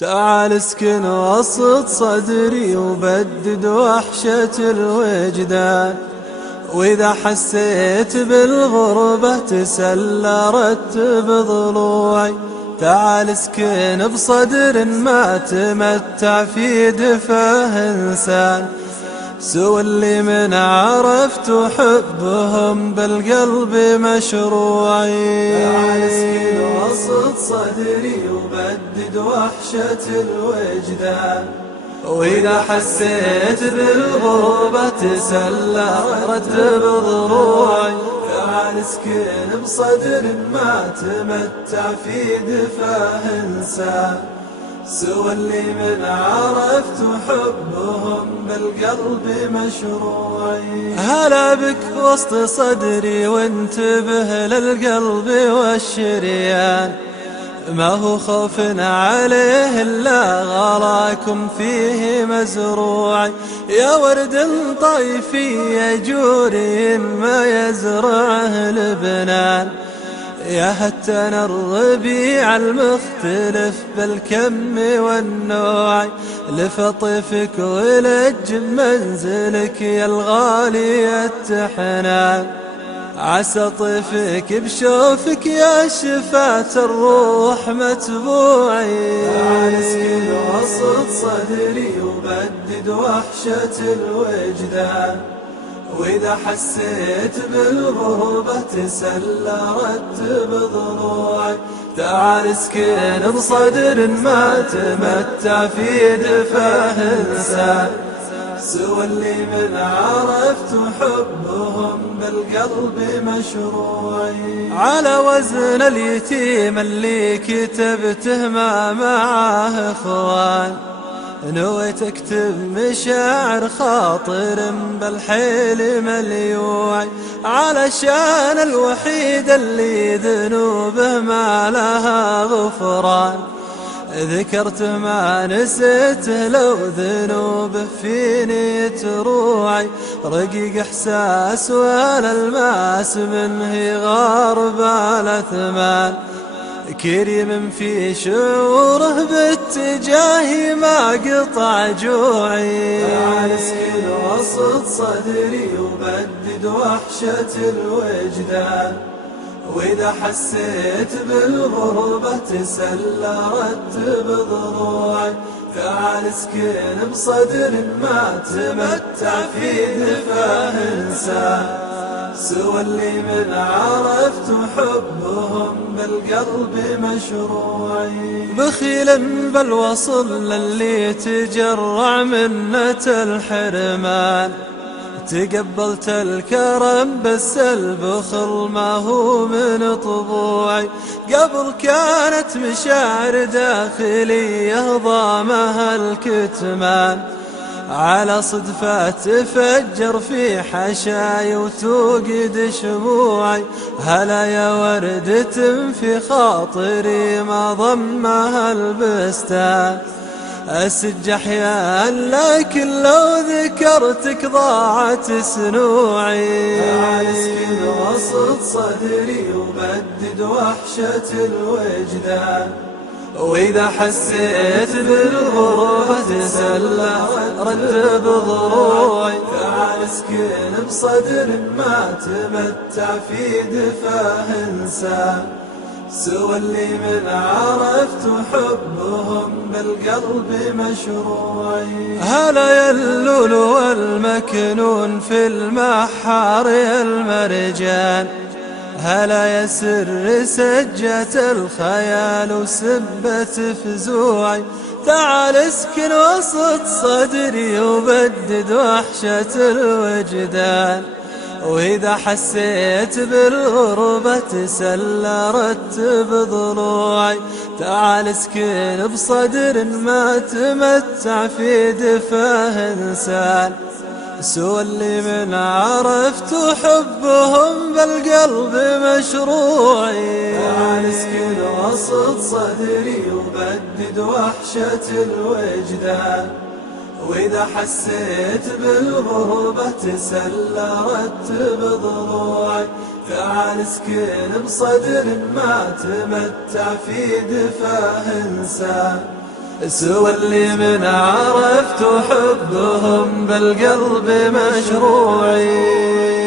تعال اسكن وسط صدري وبدد وحشة الوجدان، وإذا حسيت بالغربة تسلى رتب ضلوعي. تعال اسكن بصدر ما تمتع في دفاه إنسان، سوى اللي من عرفت حبهم بالقلب مشروعي. تعال اسكن وسط صدري وبدد وحشة الوجدان، وإذا حسيت بالغربة تسلى رتب ضروعي. تعال اسكن بصدر ما تمتع في دفاه إنسان، سوى اللي من عرفت حبهم بالقلب مشروعي. هلا بك وسط صدري وانتبه للقلب والشريان، ما هو خوف عليه إلا غلاكم فيه مزروعي. يا ورد طيفي يا جوري ما يزرعه لبنان، يا هتان الربيع المختلف بالكم والنوع. لفطيفك ولج منزلك يا الغالي التحنان، عسى طيفك بشوفك يا شفاة الروح متبوعي. تعال اسكن وسط صدري وبدد وحشة الوجدان، وإذا حسيت بالغربة تسلى رتب ضلوعي. تعال اسكن بصدر ما تمتع في دفاه إنسان، سوى اللي من عرفت حبهم بالقلب مشروعي. على وزن اليتيم اللي كتبته ما معاه إخوان، نويت اكتب مشاعر خاطر بالحيل مليوعي. علشان الوحيد اللي ذنوبه ما لها غفران، ذكرته ما نسيته لو ذنوبه فيني تروعي. رقيق احساس والالماس منه يغارب الاثمان، كريم في شعوره باتجاهي ما قطع جوعي. تعال اسكن وسط صدري وبدد وحشة الوجدان، وإذا حسيت بالغربة تسلى رتب ضروعي. تعال اسكن بصدر ما تمتع في دفاه إنسان، سوى اللي من عرفت حبهم بالقلب مشروعي. بخيل بالوصل للي تجرع منة الحرمان، تقبلت الكرم بس البخل ما هو من طبوعي. قبل كانت مشاعر داخلية ضامها الكتمان، على صدفة تفجر في حشاي وتوقد شموعي. هلا يا وردة في خاطري ما ضمها البستان، أسج أحيان لكن لو ذكرتك ضاعت سنوعي. تعال اسكن وسط صدري وبدد وحشة الوجدان، وإذا حسيت بالغربة تسلى رتب ضروعي. تعال اسكن بصدر ما تمتع في دفاه إنسان، سوى اللي من عرفت حبهم بالقلب مشروعي. هلا يا اللولو والمكنون في المحار يا المرجان، هلا يا سر سجة الخيال وسبة فزوعي. تعال اسكن وسط صدري وبدد وحشة الوجدان، وإذا حسيت بالغربة تسلى رتب ضلوعي. تعال اسكن بصدر ما تمتع في دفاه إنسان، سوى اللي من عرفت حبهم بالقلب مشروعي. تعال اسكن وسط صدري وبدد وحشة الوجدان، وإذا حسيت بالغربة تسلى رتب ضلوعي. تعال اسكن بصدر ما تمتع في دفاه إنسان، سوى اللي من عرفت حبهم بالقلب مشروعي.